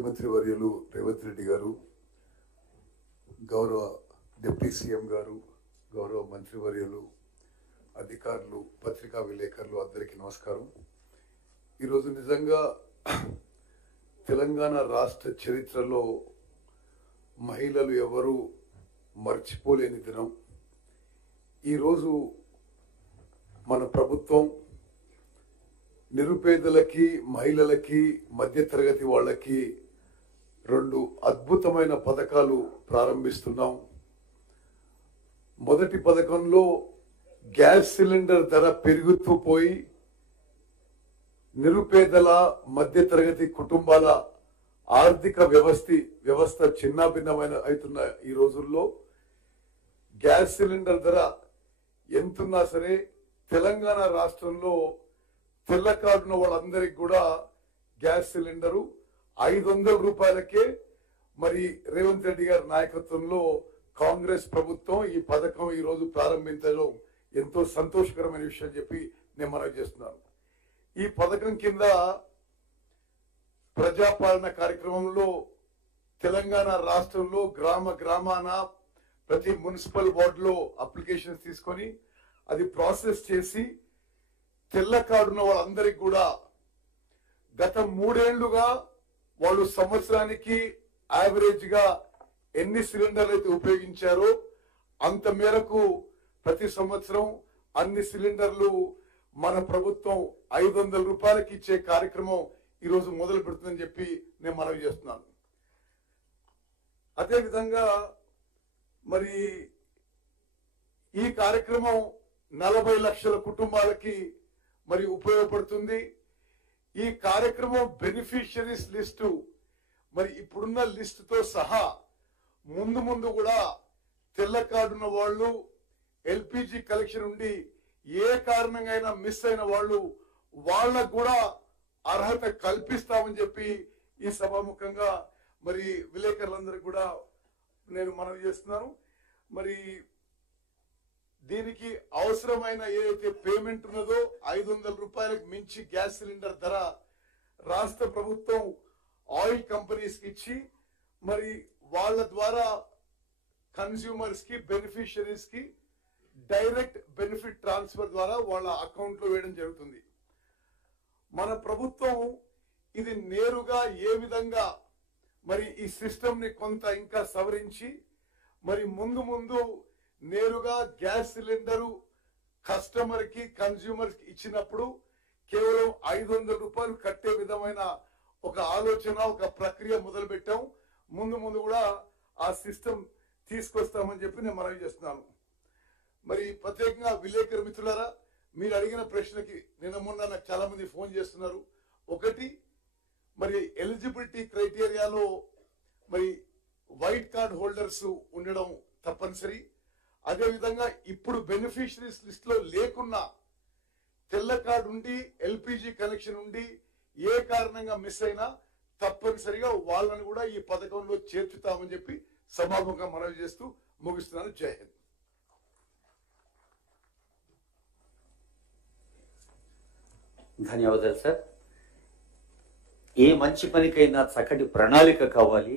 ముఖ్యమంత్రి వర్యులు రేవంత్ రెడ్డి గారు, గౌరవ డిప్యూటీ సీఎం గారు, గౌరవ మంత్రివర్యులు, అధికారులు, పత్రికా విలేకరులు అందరికీ నమస్కారం. ఈరోజు నిజంగా తెలంగాణ రాష్ట్ర చరిత్రలో మహిళలు ఎవరు మర్చిపోలేని దినం. ఈరోజు మన ప్రభుత్వం నిరుపేదలకి, మహిళలకి, మధ్యతరగతి వాళ్ళకి రెండు అద్భుతమైన పథకాలు ప్రారంభిస్తున్నాం. మొదటి పథకంలో గ్యాస్ సిలిండర్ ధర పెరుగుతూ పోయి నిరుపేదల, మధ్యతరగతి కుటుంబాల ఆర్థిక వ్యవస్థ చిన్నాభిన్నమైన అవుతున్న ఈ రోజుల్లో గ్యాస్ సిలిండర్ ధర ఎంతున్నా సరే తెలంగాణ రాష్ట్రంలో తెల్ల కార్డున్న వాళ్ళందరికీ కూడా గ్యాస్ సిలిండరు 500 రూపాయలకే మరి రేవంత్ రెడ్డి గారి నాయకత్వంలో కాంగ్రెస్ ప్రభుత్వం ఈ పథకం ఈ రోజు ప్రారంభించడం ఎంతో సంతోషకరమైన విషయం చెప్పి నేను మనవి చేస్తున్నాను. ఈ పథకం కింద ప్రజాపాలన కార్యక్రమంలో తెలంగాణ రాష్ట్రంలో గ్రామాన ప్రతి మున్సిపల్ వార్డులో అప్లికేషన్స్ తీసుకొని అది ప్రాసెస్ చేసి తెల్ల కార్డున్న వాళ్ళందరికీ కూడా గత 3 ఏళ్లుగా వాళ్ళు సంవత్సరానికి యావరేజ్ గా ఎన్ని సిలిండర్లు అయితే ఉపయోగించారో అంత మేరకు ప్రతి సంవత్సరం అన్ని సిలిండర్లు మన ప్రభుత్వం 500 రూపాయలకి ఇచ్చే కార్యక్రమం ఈరోజు మొదలు పెడుతుందని చెప్పి నేను మనవి చేస్తున్నాను. అదేవిధంగా మరి ఈ కార్యక్రమం 40 లక్షల కుటుంబాలకి మరి ఉపయోగపడుతుంది. ఈ కార్యక్రమం బెనిఫిషియరీస్ లిస్టు మరి ఇప్పుడున్న లిస్టుతో సహా ముందు కూడా తెల్ల కార్డున్న వాళ్ళు, ఎల్పిజి కలెక్షన్ ఉండి ఏ కారణంగా మిస్ అయిన వాళ్ళు వాళ్ళకు కూడా అర్హత కల్పిస్తామని చెప్పి ఈ సభాముఖంగా మరి విలేకరులందరికీ కూడా నేను మనవి చేస్తున్నాను. మరి దీనికి అవసరమైన ఏదైతే పేమెంట్ ఉన్నదో 500 రూపాయలకు మించి గ్యాస్ సిలిండర్ ధర రాష్ట్ర ప్రభుత్వం ఆయిల్ కంపెనీస్ కి ఇచ్చి మరి వాళ్ళ ద్వారా కన్స్యూమర్స్ కి, బెనిఫిషియరీస్ కి డైరెక్ట్ బెనిఫిట్ ట్రాన్స్ఫర్ ద్వారా వాళ్ళ అకౌంట్ లో వేయడం జరుగుతుంది. మన ప్రభుత్వం ఇది నేరుగా ఏ విధంగా మరి ఈ సిస్టమ్ ని కొంత ఇంకా సవరించి మరి ముందు నేరుగా గ్యాస్ సిలిండరు కస్టమర్ కి, కన్స్యూమర్ కి ఇచ్చినప్పుడు కేవలం 500 రూపాయలు కట్టే విధమైన ఒక ఆలోచన, ఒక ప్రక్రియ మొదలు పెట్టాం. ముందు కూడా ఆ సిస్టమ్ తీసుకొస్తామని చెప్పి నేను మనవి చేస్తున్నాను. మరి ప్రత్యేకంగా విలేకరు మిత్రులారా, మీరు అడిగిన ప్రశ్నకి మొన్న నాకు చాలా మంది ఫోన్ చేస్తున్నారు. ఒకటి, మరి ఎలిజిబిలిటీ క్రైటీరియాలో మరి వైట్ కార్డ్ హోల్డర్స్ ఉండడం తప్పనిసరి. అదేవిధంగా ఇప్పుడు బెనిఫిషరీస్ లిస్ట్ లో లేకున్నా తెల్ల కార్డు ఉండి, ఎల్పిజి కనెక్షన్ ఉండి ఏ కారణంగా మిస్ అయినా తప్పనిసరిగా వాళ్ళని కూడా ఈ పథకంలో చేర్చుతామని చెప్పి సభాముఖంగా మనవి చేస్తూ ముగిస్తున్నాను. జై హింద్. ధన్యవాదాలు సార్. ఏ మంచి పనికైనా చక్కటి ప్రణాళిక కావాలి.